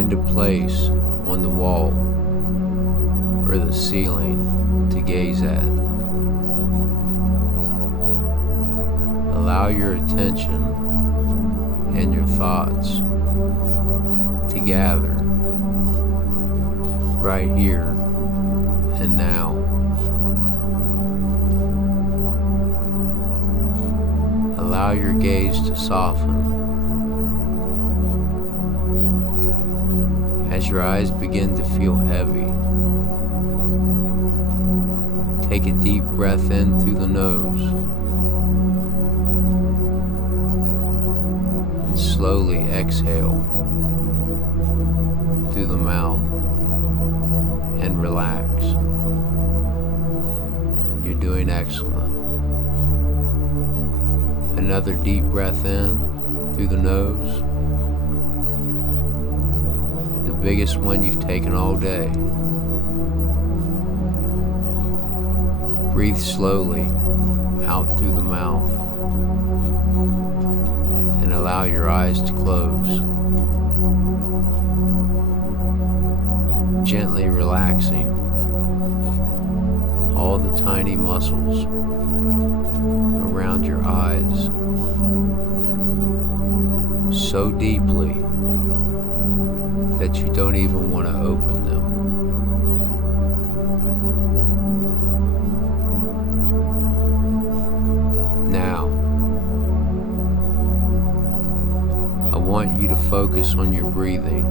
Find a place on the wall or the ceiling to gaze at. Allow your attention and your thoughts to gather right here and now. Allow your gaze to soften as your eyes begin to feel heavy. Take a deep breath in through the nose and slowly exhale through the mouth and relax. You're doing excellent. Another deep breath in through the nose, the biggest one you've taken all day. Breathe slowly out through the mouth and allow your eyes to close. Gently relaxing all the tiny muscles around your eyes so deeply that you don't even want to open them. Now, I want you to focus on your breathing.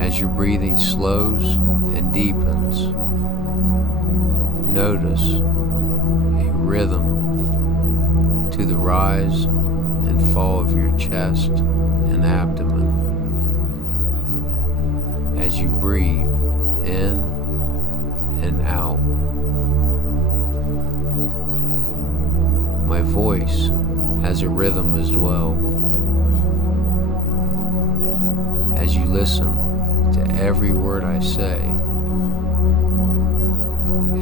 As your breathing slows and deepens, notice a rhythm to the rise and fall of your chest and abdomen as you breathe in and out. My voice has a rhythm as well. As you listen to every word I say,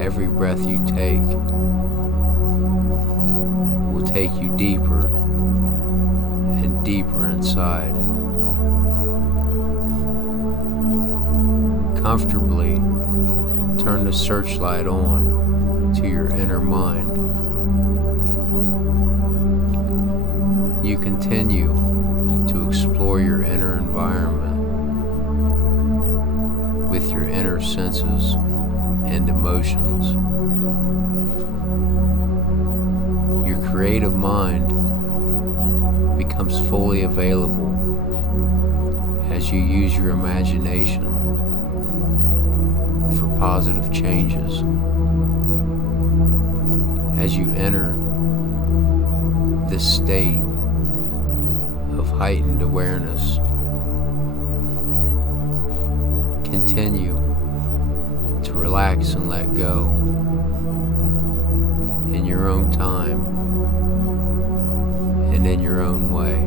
every breath you take will take you deeper and deeper inside. Comfortably turn the searchlight on to your inner mind. You continue to explore your inner environment with your inner senses and emotions. Your creative mind becomes fully available as you use your imagination for positive changes. As you enter this state of heightened awareness, continue to relax and let go in your own time and in your own way.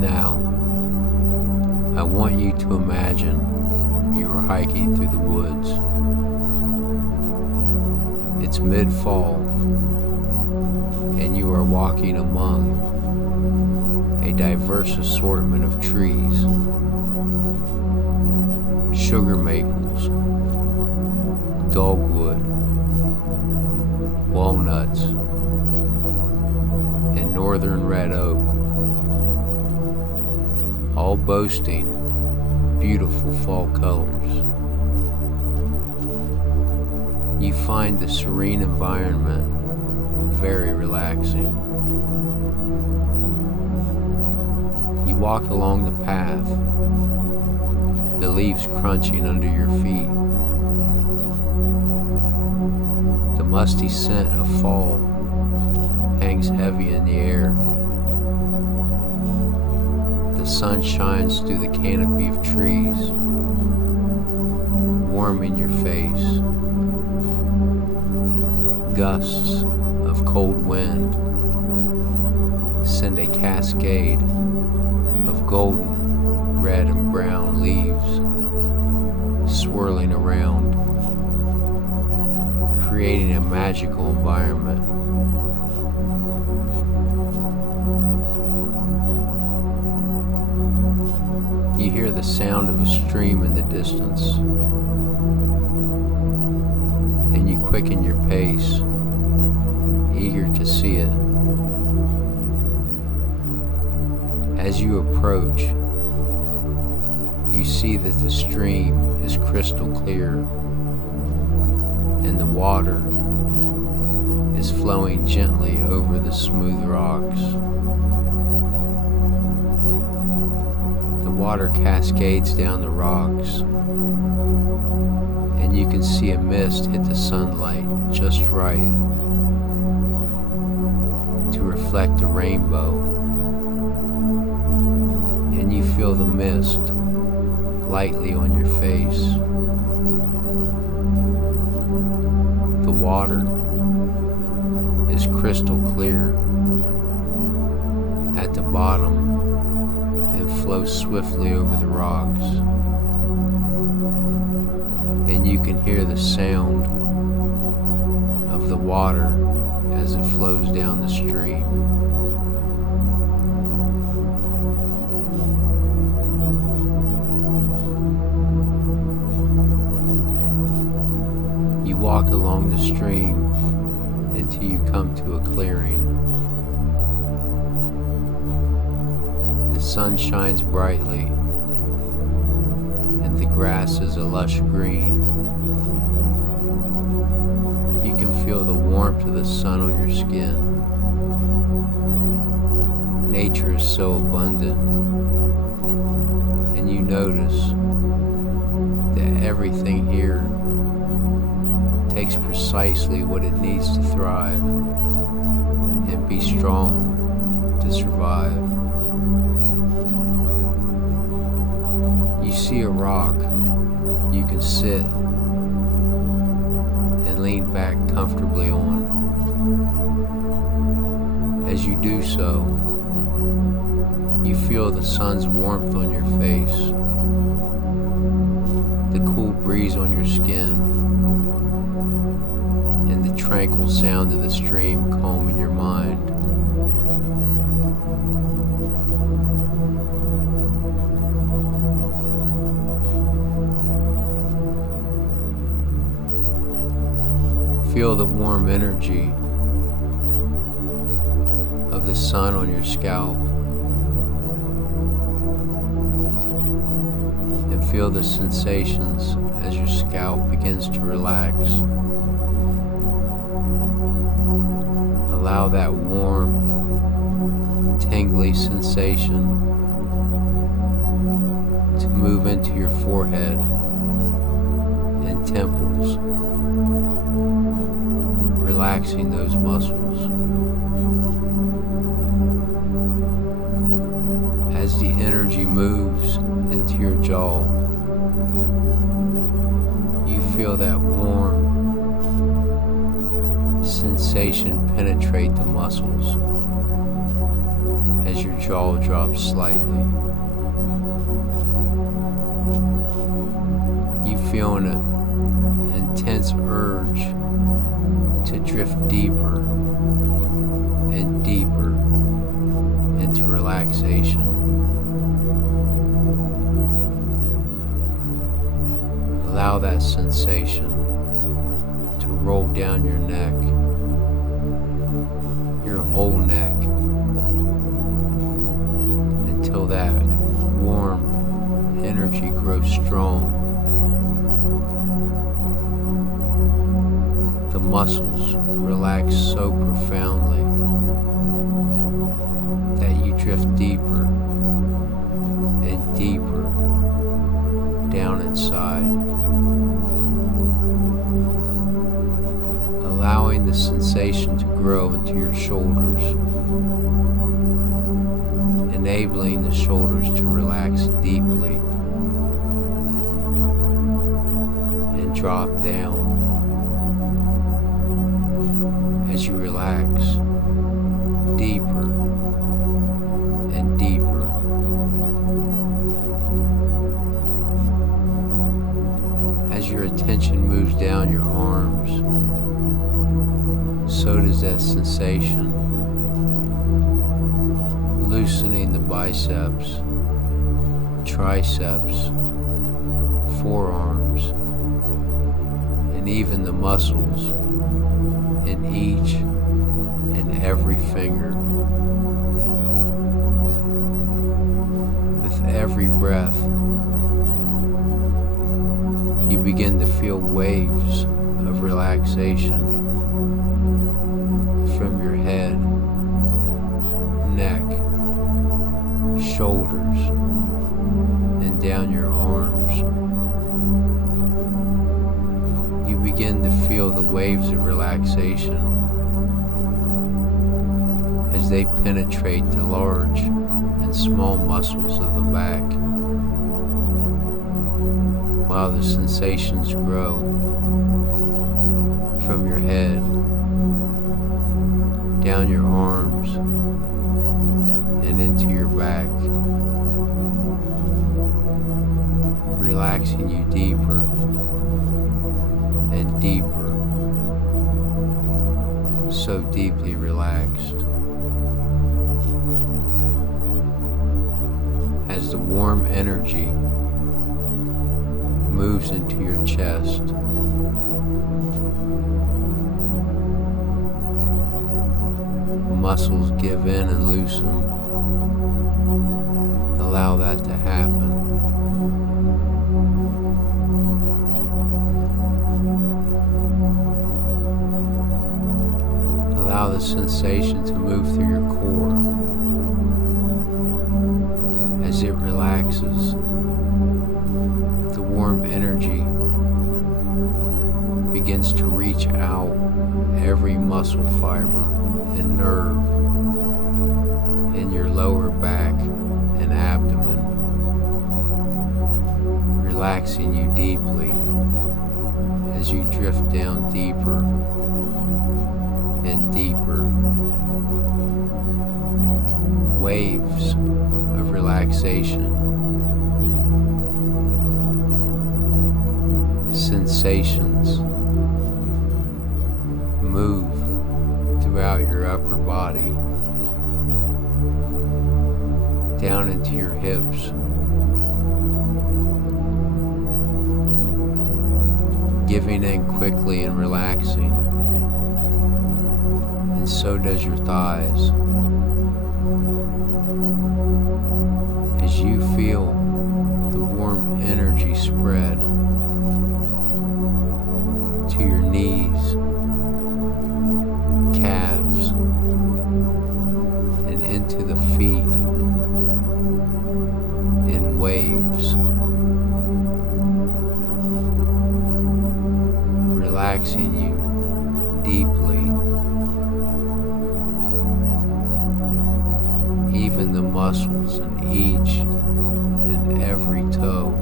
Now, I want you to imagine you are hiking through the woods. It's mid-fall, and you are walking among a diverse assortment of trees. Sugar maples, dogwood, walnuts, and northern red oak, all boasting beautiful fall colors. You find the serene environment very relaxing. You walk along the path, the leaves crunching under your feet. The musty scent of fall hangs heavy in the air. The sun shines through the canopy of trees, warming your face. Gusts of cold wind send a cascade of golden, red, and brown leaves swirling around, creating a magical environment. You hear the sound of a stream in the distance, and you quicken your pace, eager to see it. As you approach, you see that the stream is crystal clear, and the water is flowing gently over the smooth rocks. The water cascades down the rocks, and you can see a mist hit the sunlight just right to reflect a rainbow, and you feel the mist lightly on your face. The water is crystal clear at the bottom and flows swiftly over the rocks, and you can hear the sound of the water as it flows down the stream. You walk along the stream until you come to a clearing. The sun shines brightly, and the grass is a lush green. You can feel the warmth of the sun on your skin. Nature is so abundant, and you notice that everything here takes precisely what it needs to thrive and be strong to survive. You see a rock you can sit and lean back comfortably on. As you do so, you feel the sun's warmth on your face, the cool breeze on your skin, and the tranquil sound of the stream calming your mind. Feel the warm energy of the sun on your scalp, and feel the sensations as your scalp begins to relax. Allow that warm, tingly sensation to move into your forehead and temples, relaxing those muscles. As the energy moves into your jaw, you feel that warm sensation penetrate the muscles as your jaw drops slightly. You feel an intense urge to drift deeper and deeper into relaxation. Allow that sensation to roll down your neck, your whole neck, until that warm energy grows strong. The muscles relax so profoundly that you drift deeper and deeper down inside, allowing the sensation to grow into your shoulders, enabling the shoulders to relax deeply and drop down as you relax deeper and deeper. As your attention moves down your arms, so does that sensation, loosening the biceps, triceps, forearms, and even the muscles in each and every finger. With every breath, you begin to feel waves of relaxation from your head, neck, shoulders, and down your arms. You begin to feel the waves of relaxation as they penetrate the large and small muscles of the back, while the sensations grow from your head, down your arms, and into your back, relaxing you deeper and deeper, so deeply relaxed. As the warm energy moves into your chest, muscles give in and loosen. Allow that to happen. Allow the sensation to move through your core as it relaxes. The warm energy begins to reach out every muscle fiber and nerve in your lower back and abdomen, relaxing you deeply as you drift down deeper and deeper. Waves of relaxation, sensations move throughout your upper body, down into your hips, giving in quickly and relaxing, and so does your thighs. As you feel the warm energy spread to your knees, calves, and into the feet in waves, relaxing you deeply. Even the muscles in each and every toe.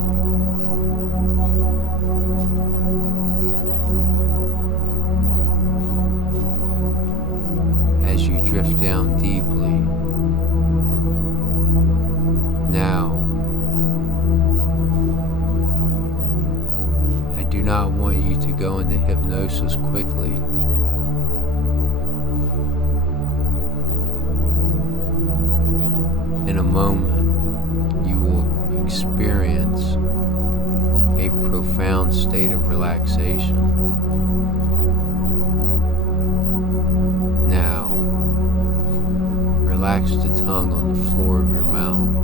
As you drift down deeply. Now, I do not want you to go into hypnosis quickly. In a moment, you will experience a profound state of relaxation. Now, relax the tongue on the floor of your mouth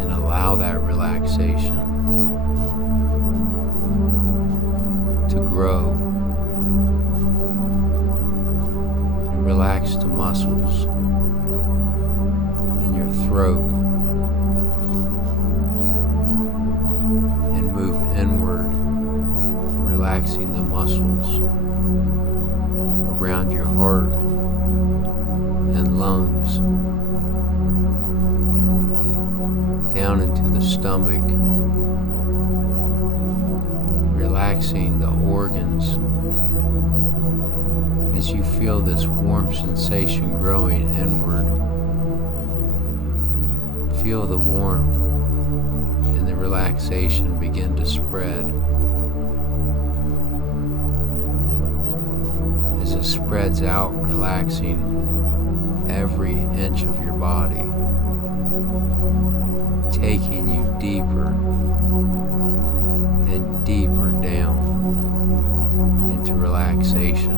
and allow that relaxation to grow. And relax the muscles in your throat and move inward, relaxing the muscles around your heart and lungs, down into the stomach relaxing the organs as you feel this warm sensation growing inward. Feel the warmth and the relaxation begin to spread. As it spreads out, relaxing every inch of your body, taking you deeper and deeper down into relaxation.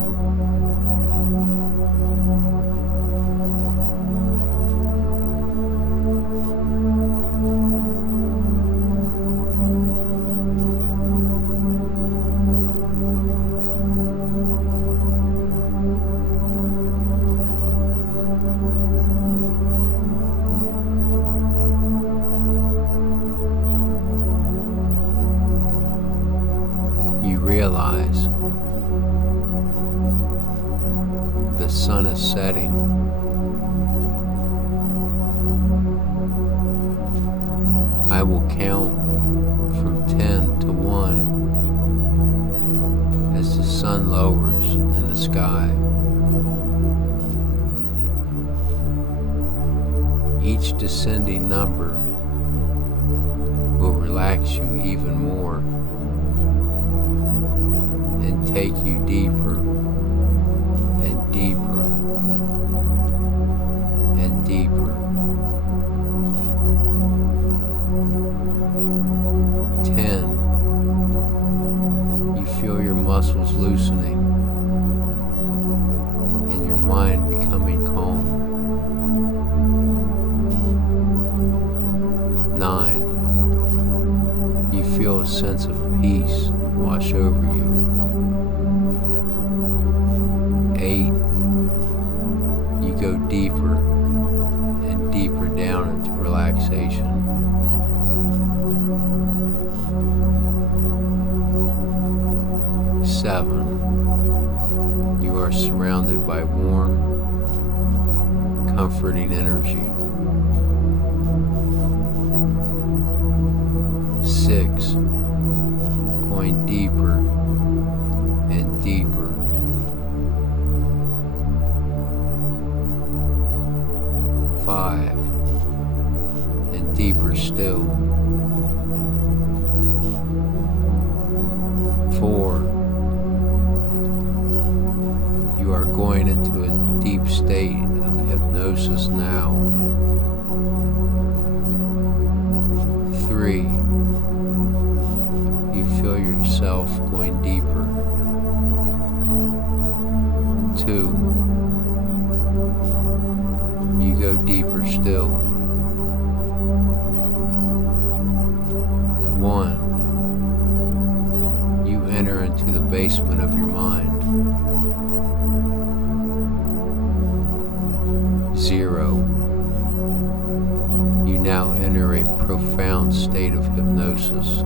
Realize the sun is setting. I will count from 10 to 1 as the sun lowers in the sky. Each descending number will relax you even more and take you deeper and deeper and deeper. 10. You feel your muscles loosening and your mind becoming calm. 9. You feel a sense of peace wash over you. 8. You go deeper and deeper down into relaxation. 7. You are surrounded by warm, comforting energy. 6. Going deeper and deeper. 5. And deeper still. 4. You are going into a deep state of hypnosis now. 3. You feel yourself going deeper. 2. You go deeper still. 1. You enter into the basement of your mind. 0. You now enter a profound state of hypnosis.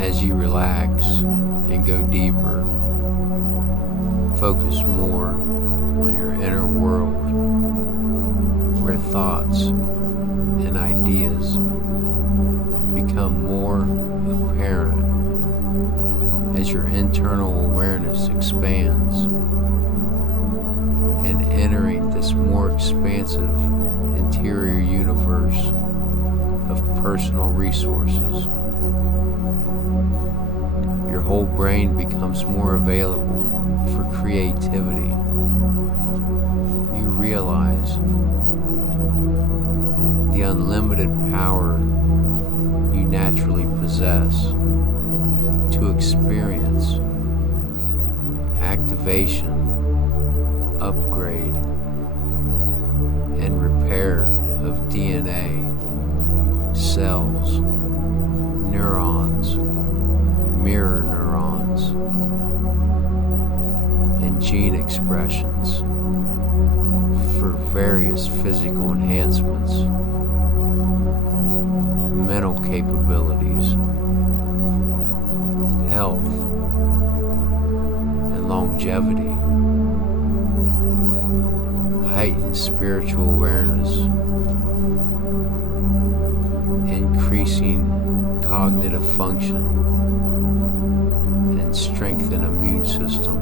As you relax and go deeper, focus more on your inner world, where thoughts and ideas become more apparent as your internal awareness expands and entering this more expansive interior universe of personal resources. Your whole brain becomes more available for creativity. You realize the unlimited power you naturally possess to experience activation, upgrade, and repair of DNA, cells, neurons, mirror neurons, and gene expressions for various physical enhancements, mental capabilities, health, and longevity, heightened spiritual awareness, increasing cognitive function, and strengthen immune system,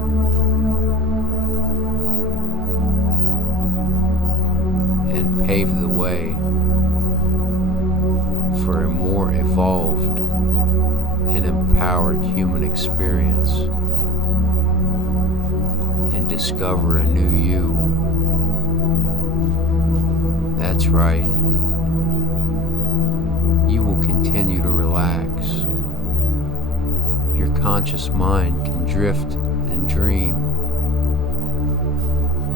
and pave the way for a more evolved and empowered human experience, and discover a new you. That's right. You will continue to relax. Your conscious mind can drift and dream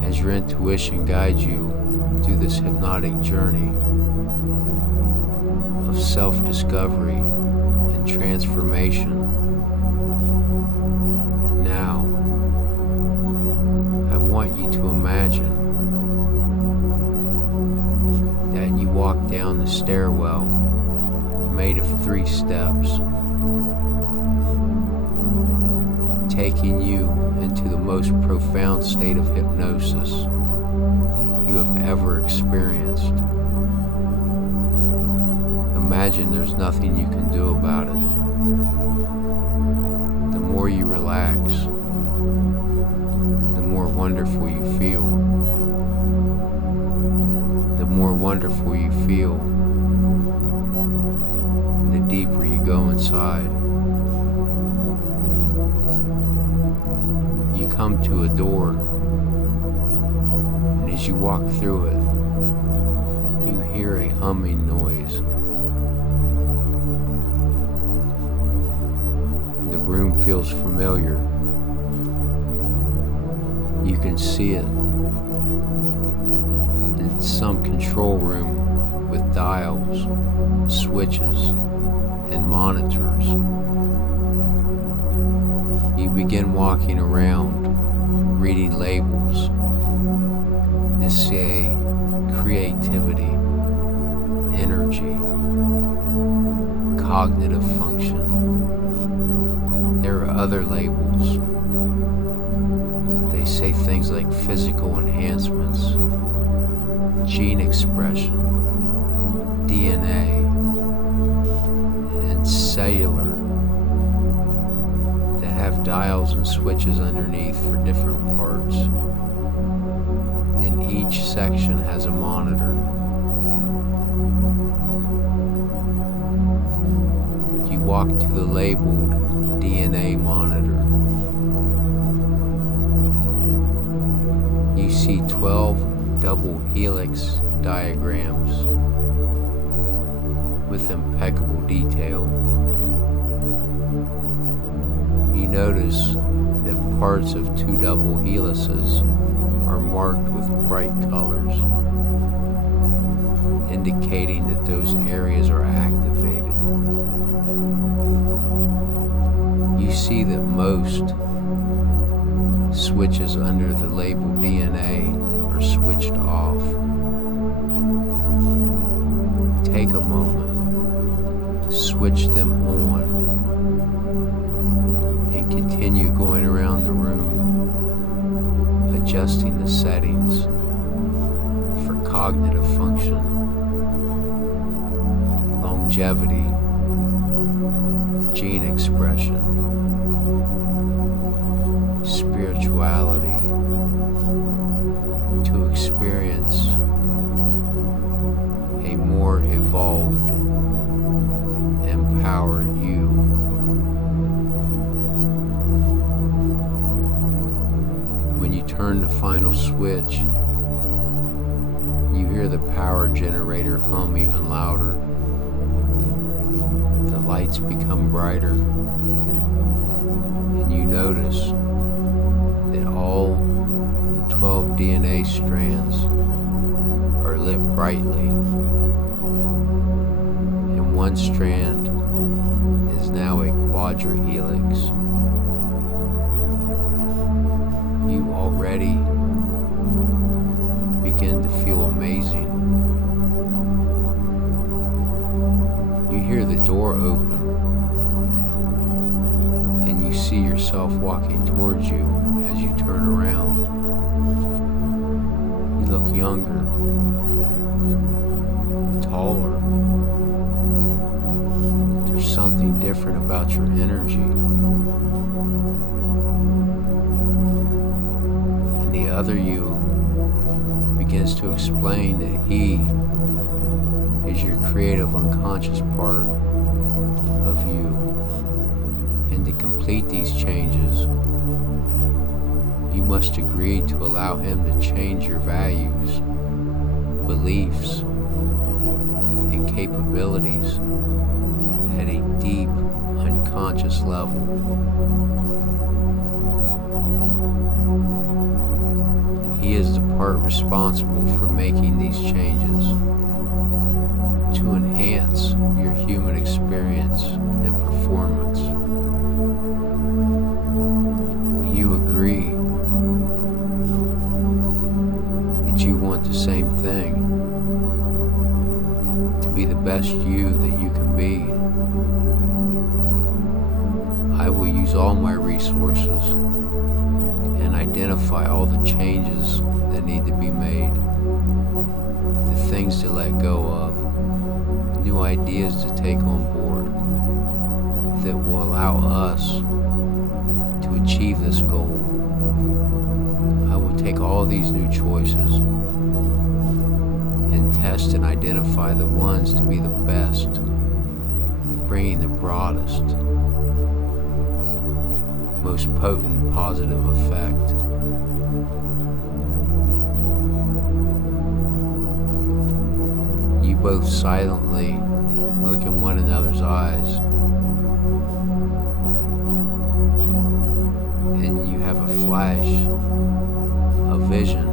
as your intuition guides you through this hypnotic journey of self-discovery and transformation. Now, I want you to imagine that you walk down the stairwell made of 3 steps, taking you into the most profound state of hypnosis you have ever experienced. Imagine there's nothing you can do about it. The more you relax, the more wonderful you feel. The more wonderful you feel, the deeper you go inside. You come to a door, and as you walk through it, you hear a humming noise. The room feels familiar. You can see it in some control room with dials, switches, and monitors. You begin walking around, reading labels that say creativity, energy, cognitive function. There are other labels. They say things like physical enhancements, gene expression, DNA, and cellular, that have dials and switches underneath for different parts. And each section has a monitor. You walk to the labeled DNA monitor. You see 12 double helix diagrams with impeccable detail. You notice that parts of 2 double helices are marked with bright colors, indicating that those areas are activated. You see that most switches under the label DNA are switched off. Take a moment, switch them on, and continue going around the room, adjusting the settings for cognitive function, longevity, gene expression, spirituality, to experience a more evolved, empowered you. When you turn the final switch, you hear the power generator hum even louder. The lights become brighter, and you notice that all 12 DNA strands are are lit brightly, and one strand is now a quadrihelix. You already begin to feel amazing. You hear the door open, and you see yourself walking towards you as you turn around. You look younger, taller. There's something different about your energy. And the other you begins to explain that he is your creative unconscious part of you. And to complete these changes, you must agree to allow him to change your values, beliefs, and capabilities at a deep, unconscious level. He is the part responsible for making these changes to enhance your human experience and performance. You agree that you want the same thing, to be the best you that you can be. I will use all my resources and identify all the changes that need to be made, the things to let go of, new ideas to take on board that will allow us to achieve this goal. I will take all these new choices and test and identify the ones to be the best, bringing the broadest, most potent positive effect. You both silently look in one another's eyes, and you have a flash of vision.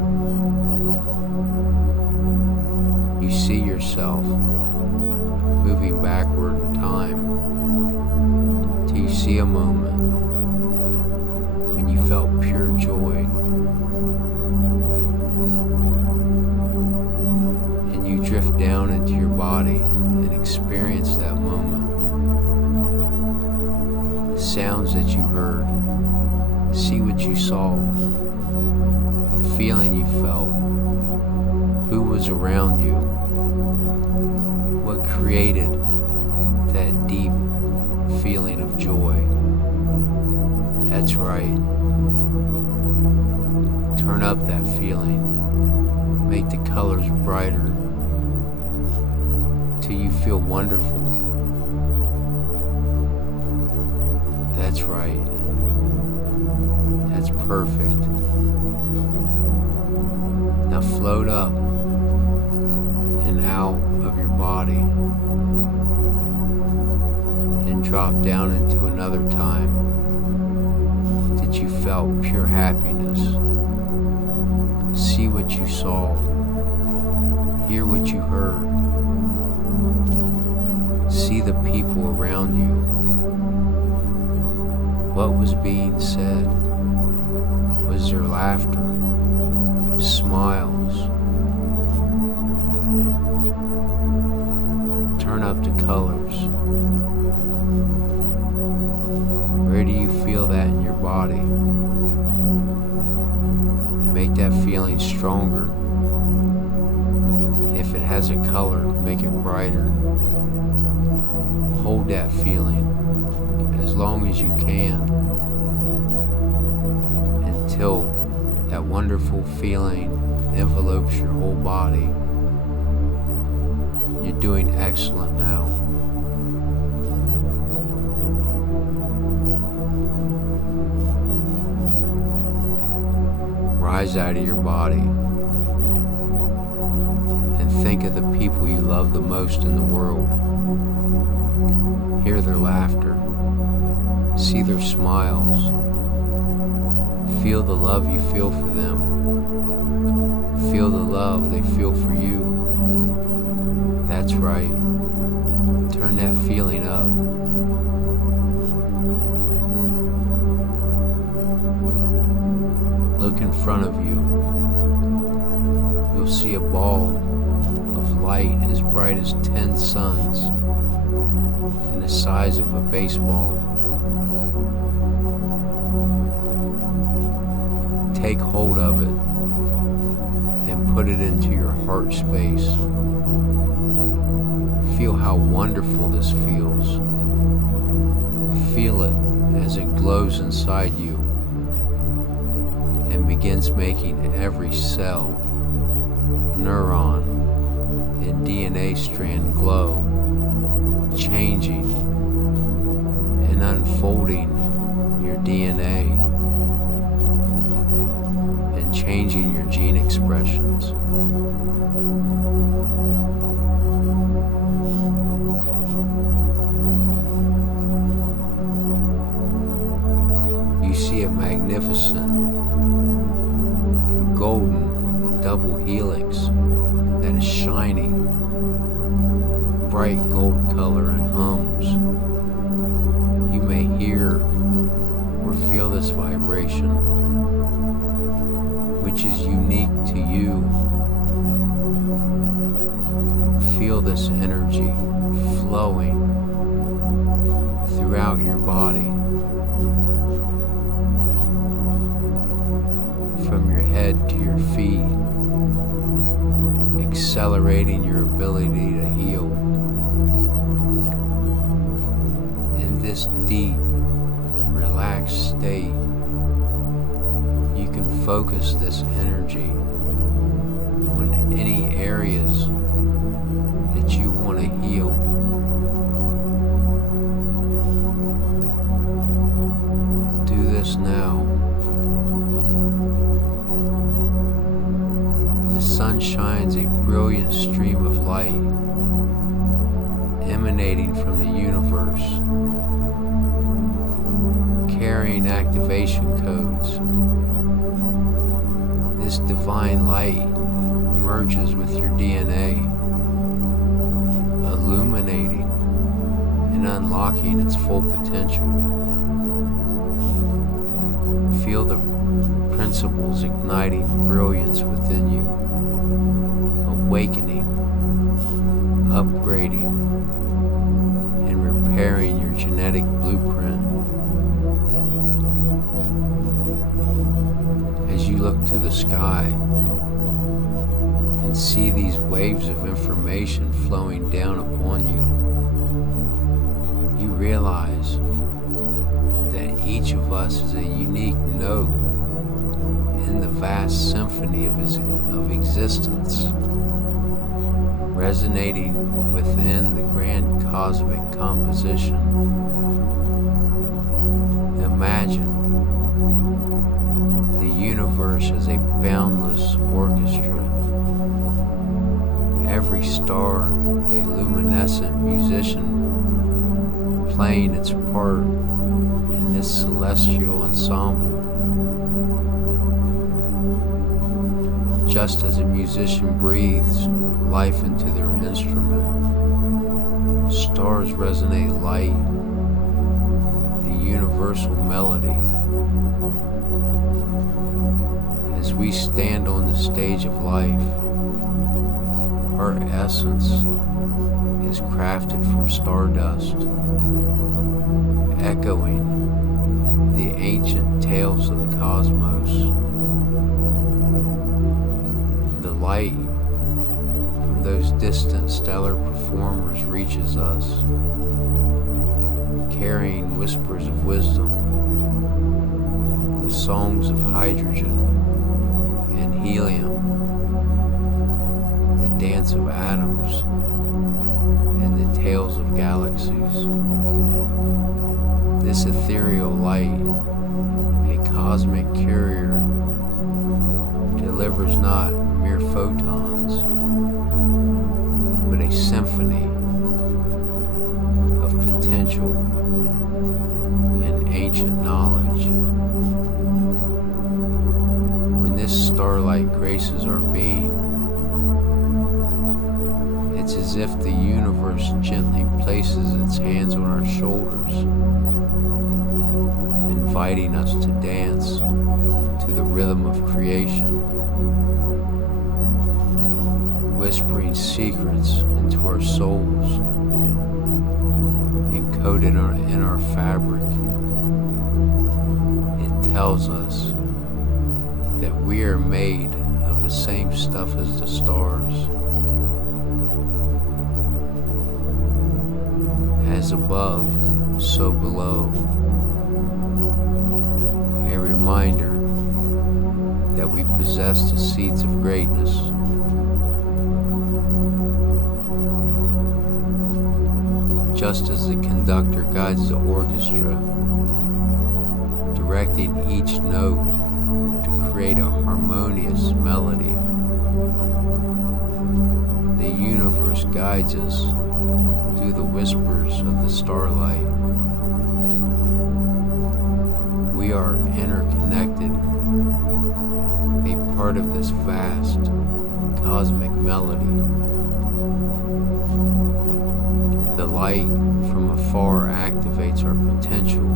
You see yourself moving backward in time till you see a moment when you felt pure joy, and you drift down into your body and experience that moment. The sounds that you heard, see what you saw, the feeling you felt, who was around you, what created that deep feeling of joy. That's right. Turn up that feeling. Make the colors brighter till you feel wonderful. That's right. That's perfect. Now float up and out of your body and drop down into another time that you felt pure happiness. See what you saw, hear what you heard, see the people around you, what was being said. Was there laughter, smiles? Turn up the colors. Where do you feel that in your body? Make that feeling stronger. If it has a color, make it brighter. Hold that feeling as long as you can until that wonderful feeling envelopes your whole body. You're doing excellent now. Rise out of your body and think of the people you love the most in the world. Hear their laughter, see their smiles, feel the love you feel for them. Feel the love they feel for you. That's right. Turn that feeling up. Look in front of you. You'll see a ball of light as bright as 10 suns and the size of a baseball. Take hold of it and put it into your heart space. Feel how wonderful this feels. Feel it as it glows inside you and begins making every cell, neuron, and DNA strand glow, changing and unfolding your DNA and changing your gene expressions. You see a magnificent golden double helix that is shiny, bright gold color and hums. You may hear or feel this vibration, which is unique to you. Feel this energy flowing throughout your body, from your head to your feet, accelerating your ability to heal. In this deep, relaxed state, you can focus this energy on any areas that you want to heal. Do this now. The sun shines a brilliant stream of light emanating from the universe, carrying activation codes. This divine light merges with your DNA, illuminating and unlocking its full potential. Feel the principles igniting brilliance within you, awakening, upgrading, and repairing your genetic blueprint. As you look to the sky and see these waves of information flowing down upon you, you realize that each of us is a unique note in the vast symphony of existence, resonating within the grand cosmic composition. Imagine the universe as a boundless orchestra, every star a luminescent musician playing its part in this celestial ensemble. Just as a musician breathes life into their instrument, stars resonate light, the universal melody. As we stand on the stage of life, our essence is crafted from stardust, echoing the ancient tales of the cosmos. The light from those distant stellar performers reaches us, carrying whispers of wisdom, the songs of hydrogen and helium, the dance of atoms, and the tales of galaxies. This ethereal light, a cosmic courier, delivers not mere photons, but a symphony of potential and ancient knowledge. When this starlight light graces our being. It's as if the universe gently places its hands on our shoulders, inviting us to dance to the rhythm of creation, whispering secrets into our souls, encoded in our fabric. It tells us that we are made of the same stuff as the stars. As above, so below. A reminder that we possess the seeds of greatness. Just as the conductor guides the orchestra, directing each note to create a harmonious melody, the universe guides us through the whispers of the starlight. We are interconnected, a part of this vast cosmic melody. The light from afar activates our potential,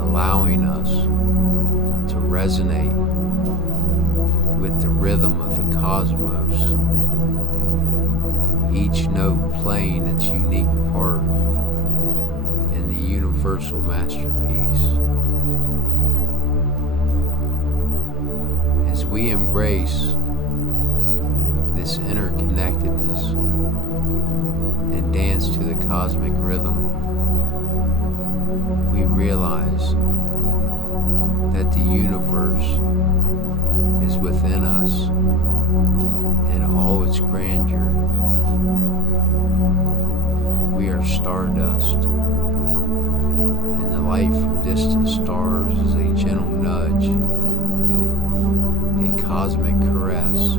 allowing us to resonate with the rhythm of the cosmos, each note playing its unique part in the universal masterpiece. As we embrace this interconnectedness and dance to the cosmic rhythm, we realize that the universe is within us in all its grandeur. We are stardust, and the light from distant stars is a gentle nudge, a cosmic caress,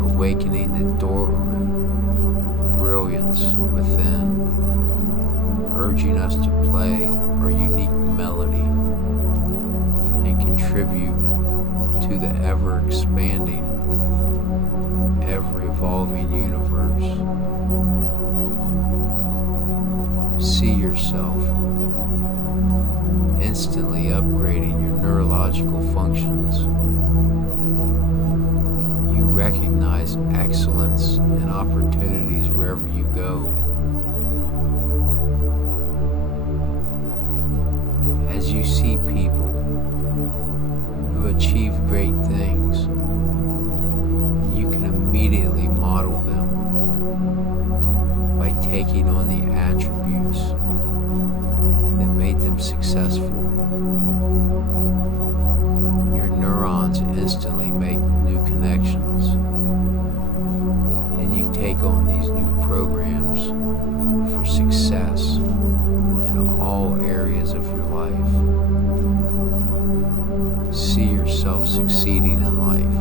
awakening the dormant brilliance within, urging us to play our unique melody and contribute to the ever-expanding, ever-evolving universe. See yourself instantly upgrading your neurological functions. You recognize excellence and opportunities wherever you go. As you see people who achieve great things, you can immediately model them by taking on the attributes that made them successful. Your neurons instantly make new connections, and you take on these new programs for success in all areas of your life. See yourself succeeding in life,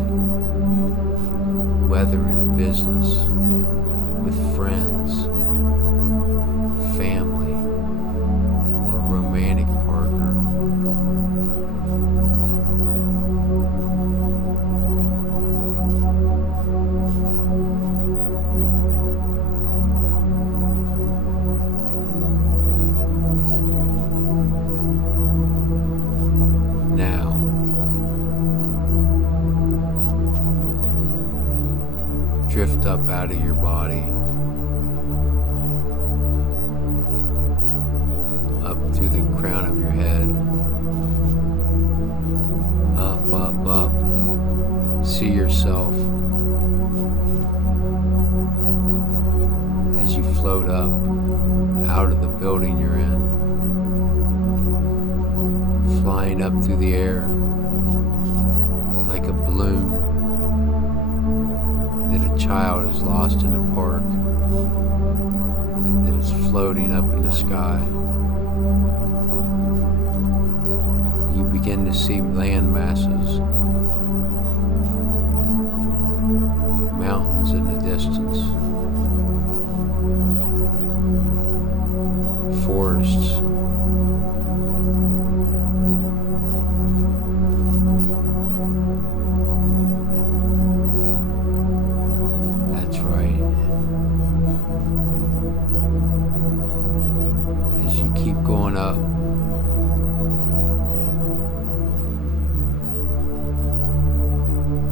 whether in business, with friends, family, or a romantic partner. Now, drift up out of your body, up through the crown of your head, up, up, up. See yourself as you float up out of the building you're in, flying up through the air like a balloon that a child has lost in the park, that is floating up in the sky. You begin to see land masses, mountains in the distance, forests, open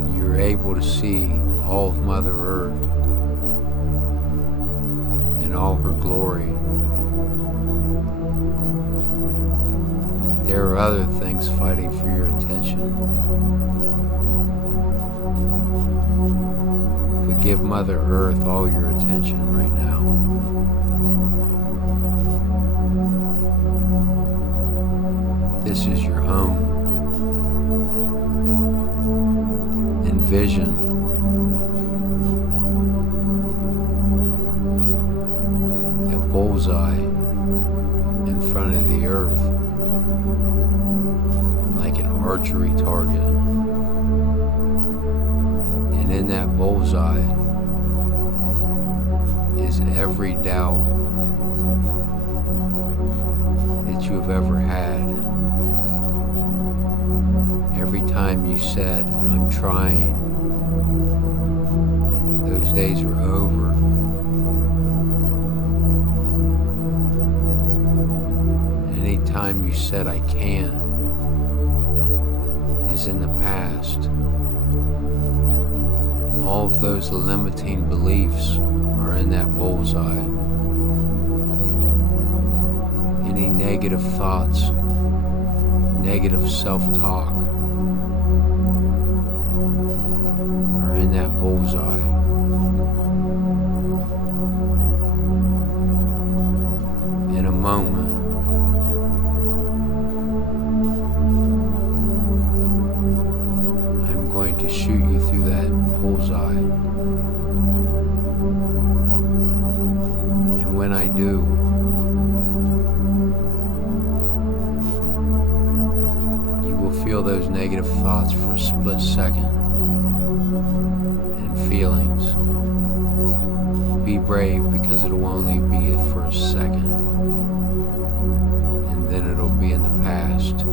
up. You're able to see all of Mother Earth in all her glory. There are other things fighting for your attention. But give Mother Earth all your attention right now. This is your home. Envision a bullseye in front of the earth, like an archery target. And in that bullseye is every doubt that you have ever had. Every time you said, "I'm trying," those days are over. Anytime you said, "I can't," is in the past. All of those limiting beliefs are in that bullseye. Any negative thoughts, negative self-talk are in that bullseye. In a moment, I'm going to shoot you through that bullseye. And when I do, you will feel those negative thoughts for a split second and feelings. Be brave, because it'll only be it for a second, and then it'll be in the past.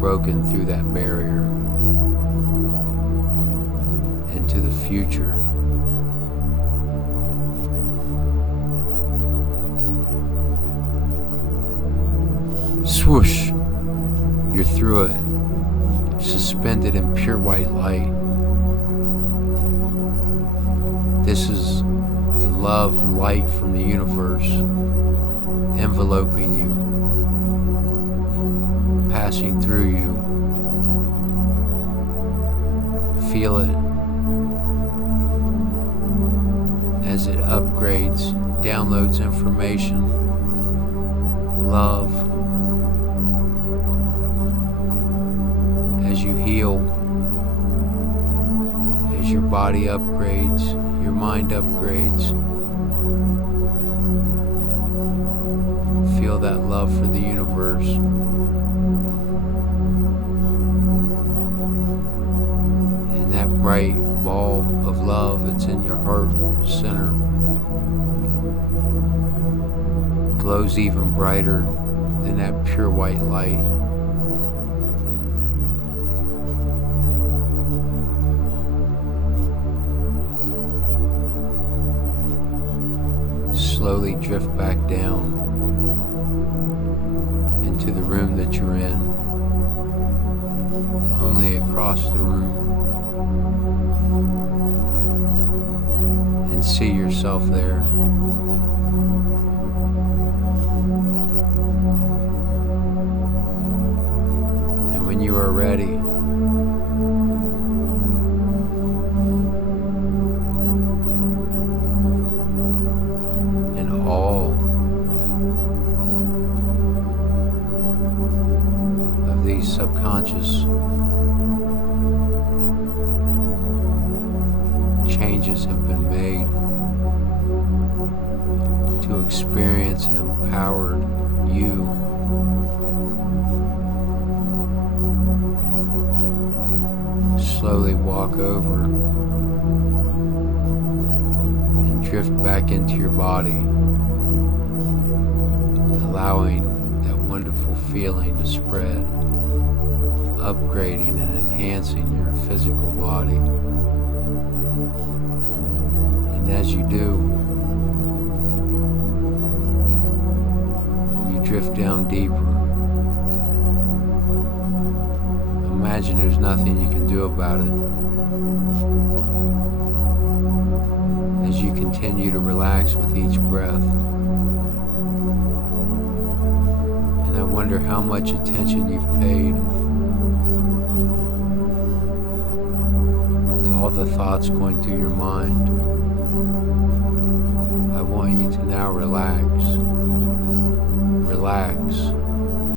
Broken through that barrier into the future. Swoosh! You're through it, suspended in pure white light. This is the love and light from the universe enveloping you, passing through you. Feel it as it upgrades, downloads information, love, as you heal, as your body upgrades, your mind upgrades. Feel that love for the universe. That bright ball of love that's in your heart center glows even brighter than that pure white light. Slowly drift back down into the room that you're in, only across the room. And see yourself there. And when you are ready, and all of these subconscious changes have been made to experience an empowered you. Slowly walk over and drift back into your body, allowing that wonderful feeling to spread, upgrading and enhancing your physical body. And And as you do, you drift down deeper. Imagine there's nothing you can do about it. As you continue to relax with each breath. And I wonder how much attention you've paid to all the thoughts going through your mind. I want you to now relax. Relax.